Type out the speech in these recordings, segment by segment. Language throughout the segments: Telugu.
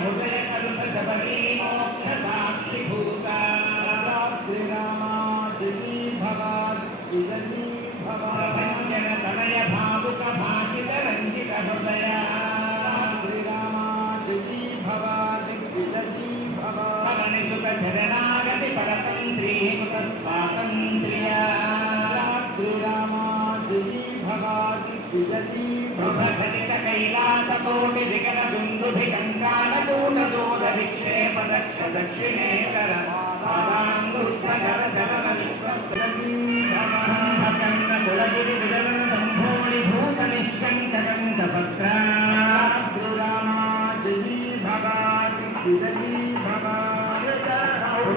हृदय कलुष जबरी मोक्ष साक्षिभूता श्रीरामाजली भवात् इदली भवात् भंजन तनय भावुक भाषित रंजित हृदय श्रीरामाजली भवात् इदली भवात् पवन सुत शरणागति परतंत्री कुत स्वातंत्र्य श्रीरामाजली भवात् इदली प्रभसनित कैलास कोटि विकट दुन्दुभिकङ्काल कूटदूत विक्षेप दक्ष दक्षिणेतर पादाङ्गुष्ठकर चरण विश्वस्तगी भकन्न कुलगिरि विदलन दम्भोणि भूत निश्शङ्ककं कपत्रा श्रीरामाजली भवात् इदली भवात्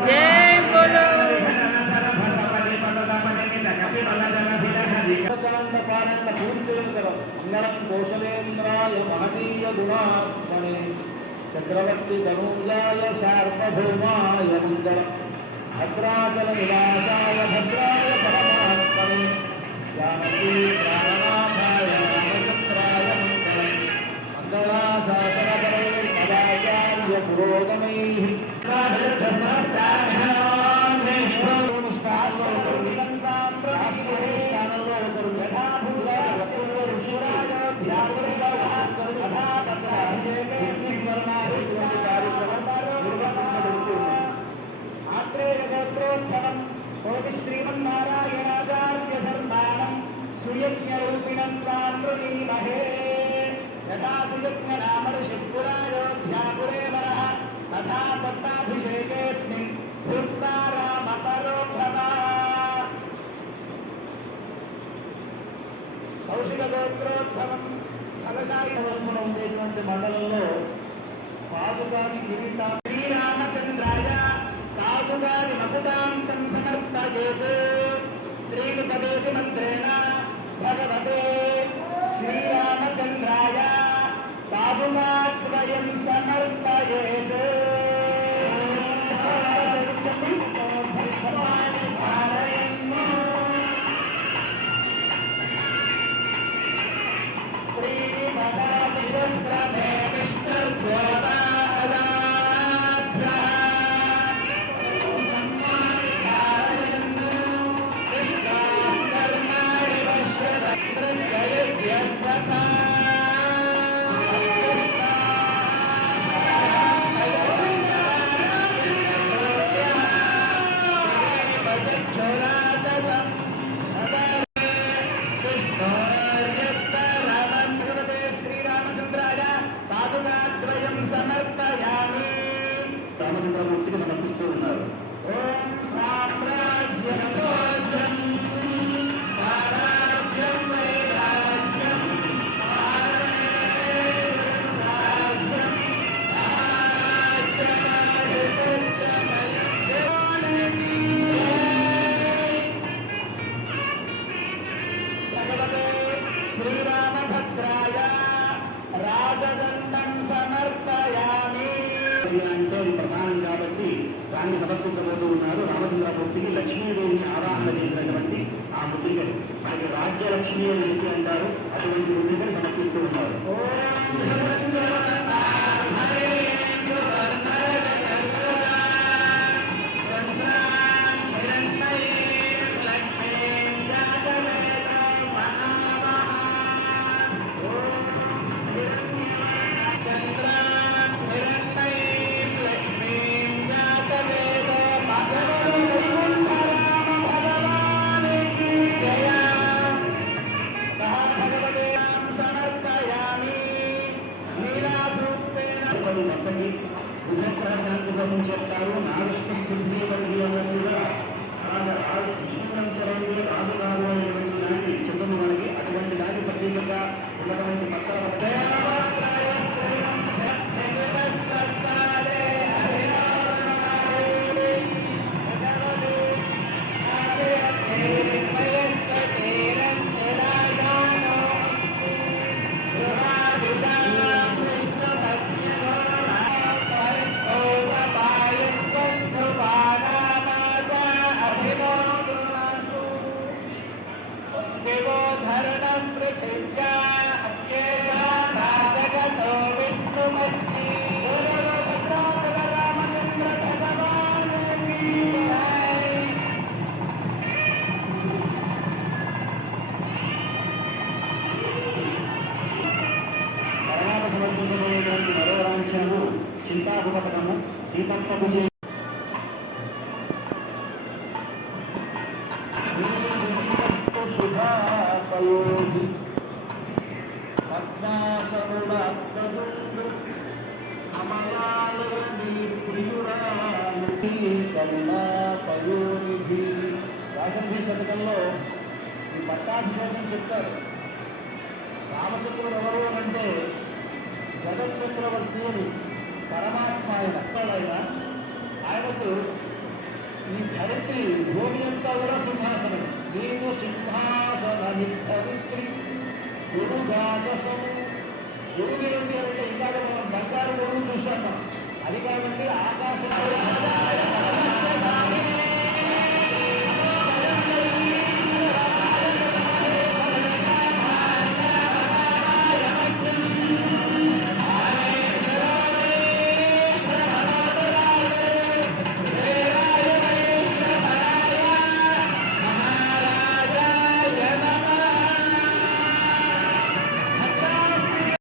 जय बोलो पानंद पूर्तेन्द्र मंगलम कौशलेन्द्राय महनीय गुणात्मने चक्रवर्ती तनूजाय सार्वभौमाय मंगलम भद्राचल निवासाय भद्राय परमात्मने जानकी प्राणनाथाय रामचंद्राय मंगलम मंगलाशासनपरे सदाचार्य पुरोगमैः श्रीमन्नारायणाचार्य शर्माणं सुयज्ञरूपिणं त्वां प्रणीमहे यथा सुयज्ञ नाम ऋषिः पुरायोध्यापुरे वरः तथा पट्टाभिषेकेऽस्मिन् भूत्वा रामपरो भवा కౌశిక గోత్రోద్భవం స్థలశాయి వర్మలో ఉండేటువంటి మండలంలో పాదుకాది కిరీట శ్రీరామచంద్రాయ పాదుకాది మకుటాంతం సమర్పయేత్ త్రీణి పదేతి మంత్రేణ భగవతే శ్రీరామచంద్రాయ పాదుకాద్వయం సమర్పయేత్ రామచంద్రమూర్తికి సమర్పిస్తూ ఉన్నారు. ఓం సామ్రాజ్యం భోజ్యం సామ్రాజ్యం వైరాజ్యం రాజ్యం భగవతే శ్రీరామభద్రాయ రాజదండం సమర్పయామి అంటే అది ప్రధానం కాబట్టి దాన్ని సమర్పించబోతూ ఉన్నారు. రామచంద్రమూర్తికి లక్ష్మీదేవిని ఆవాహన చేసినటువంటి ఆ ముద్రికలు మనకి రాజ్యలక్ష్మి అని చెప్పి అంటారు. అటువంటి ముద్రికలు సమర్పిస్తూ ఉన్నారు. మత్సకి బుధగ్రహ శాంతి కోసం చేస్తారు. నావిష్ణు బుద్ధి పరిధి అన్నట్టుగా అలాగా విష్ణువంశంలో రాజుగారు అనేటువంటి దాన్ని చెప్తుంది మనకి. అటువంటి దాని ప్రత్యేకంగా ఉన్నటువంటి మత్సర देवो धरणं पृथिव्या సీతాభిపతకము సీతమ్మకు చే శుభాపయోధి పద్మాసనుడు అమలాలని ప్రియురాలు కరుణాపయోనిధి. రాజంభీ శతకంలో ఈ పట్టాభిషేకం చెప్తారు. రామచంద్రుడు ఎవరు అంటే జగత్ చక్రవర్తి అని పరమాత్మ ఆయన. ఆయనకు ఈ ధరిత్రి భూమి అంతా కూడా సింహాసనం. నీవు సింహాసనమిత్రి గురుగాదసము. గురువు ఏంటి అంటే ఇందాక మనం బంగారు గొడుగు చూసాం. అది కాబట్టి ఆకాశంలో